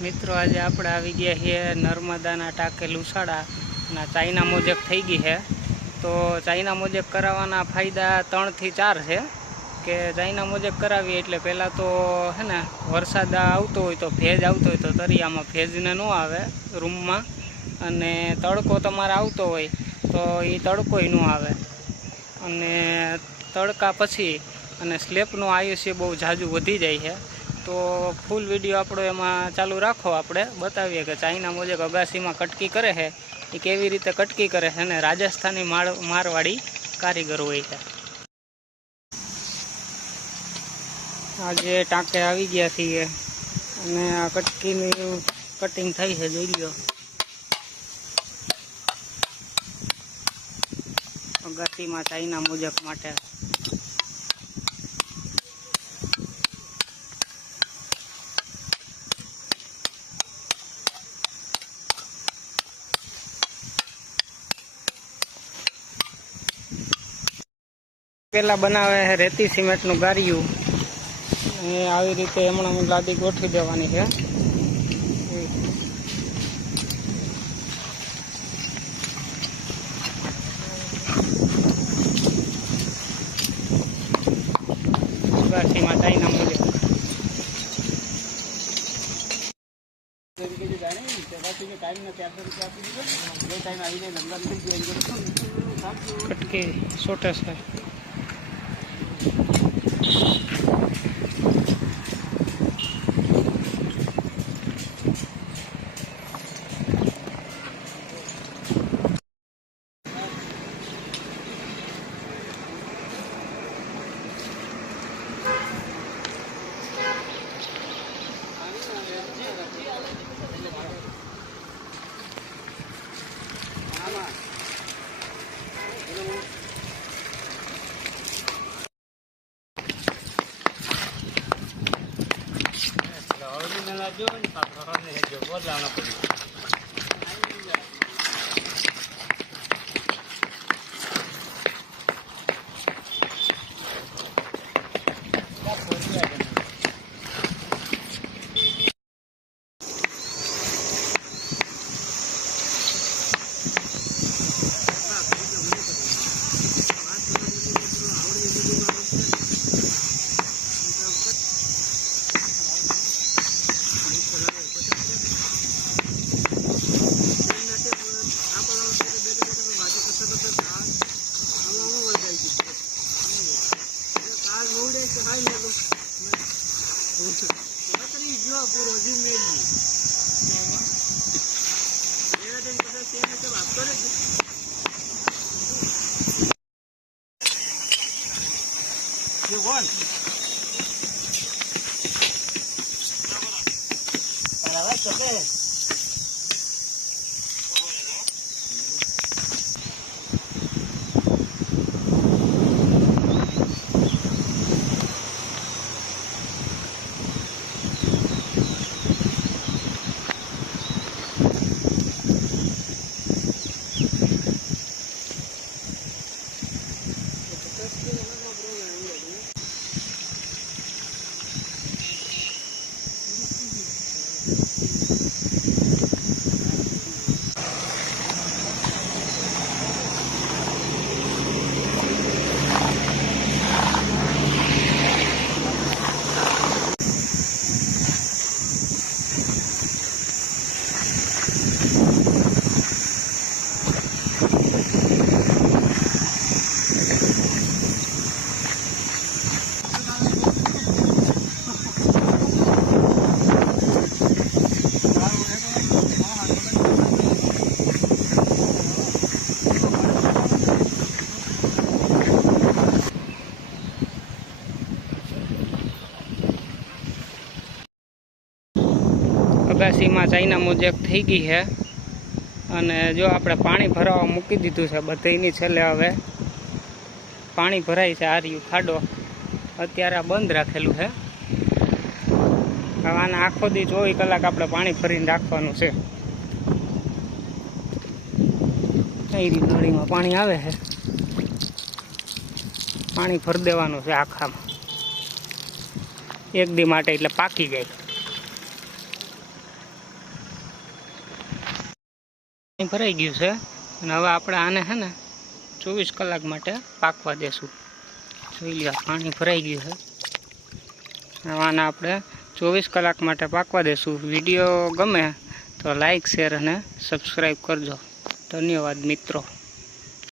મિત્રો આજે આપણે આવી ગયા છીએ નર્મદાના ટાંકે લુસાડાના ચાઇના મોજેક થઈ ગઈ છે। તો ચાઇના મોજેક કરાવવાના ફાયદા 3 થી 4 છે કે ચાઇના મોજેક કરાવીએ એટલે પહેલાં તો હે ને વરસાદ આવતો હોય તો ભેજ આવતો હોય તો તરિયામાં ભેજને ન આવે રૂમમાં, અને તડકો તમારે આવતો હોય તો એ તડકોય ન આવે, અને તડકા પછી અને સ્લેબનું આયુષ્ય બહુ ઝાઝું વધી જાય છે। તો ફૂલ વિડીયો આપણો એમાં ચાલુ રાખો, આપણે બતાવીએ કે ચાઇના મોજેક અગાસીમાં કટકી કરે છે એ કેવી રીતે કટકી કરે છે, અને રાજસ્થાની મારવાડી કારીગરો હોય છે। આજે ટાંકે આવી ગયા છીએ અને આ કટકીની કટિંગ થઈ છે, જોઈ લો। અગાસીમાં ચાઇના મોજેક માટે પેલા બનાવે છે રેતી સિમેન્ટનું ગારિયું, આવી રીતે હમણાં લાદી ગોઠવી દેવાની છે। અગાસીમાં ચાઇના મોજેક કટકી સોટે છે। અગાસીમાં ચાઇના મોજેક થઈ ગઈ છે, અને જો આપણે પાણી ભરાવા મૂકી દીધું છે બધીની છેલ્લે। હવે પાણી ભરાય છે, આ રહ્યું ખાડો, અત્યારે આ બંધ રાખેલું છે। હવે આને આખો દી 24 કલાક આપણે પાણી ભરીને રાખવાનું છે। કઈ રીતે નળીમાં પાણી આવે છે, પાણી ભરી દેવાનું છે આખામાં એક દી માટે, એટલે પાકી જાય। ભરાઈ ગયું છે અને હવે આપણે આને છે ને 24 કલાક માટે પાકવા દેશું. જોઈ લો પાણી ભરાઈ ગયું છે. હવે આને આપણે 24 કલાક માટે પાકવા દેશું. વિડીયો ગમે તો લાઈક શેર અને સબસ્ક્રાઈબ કરજો. ધન્યવાદ મિત્રો.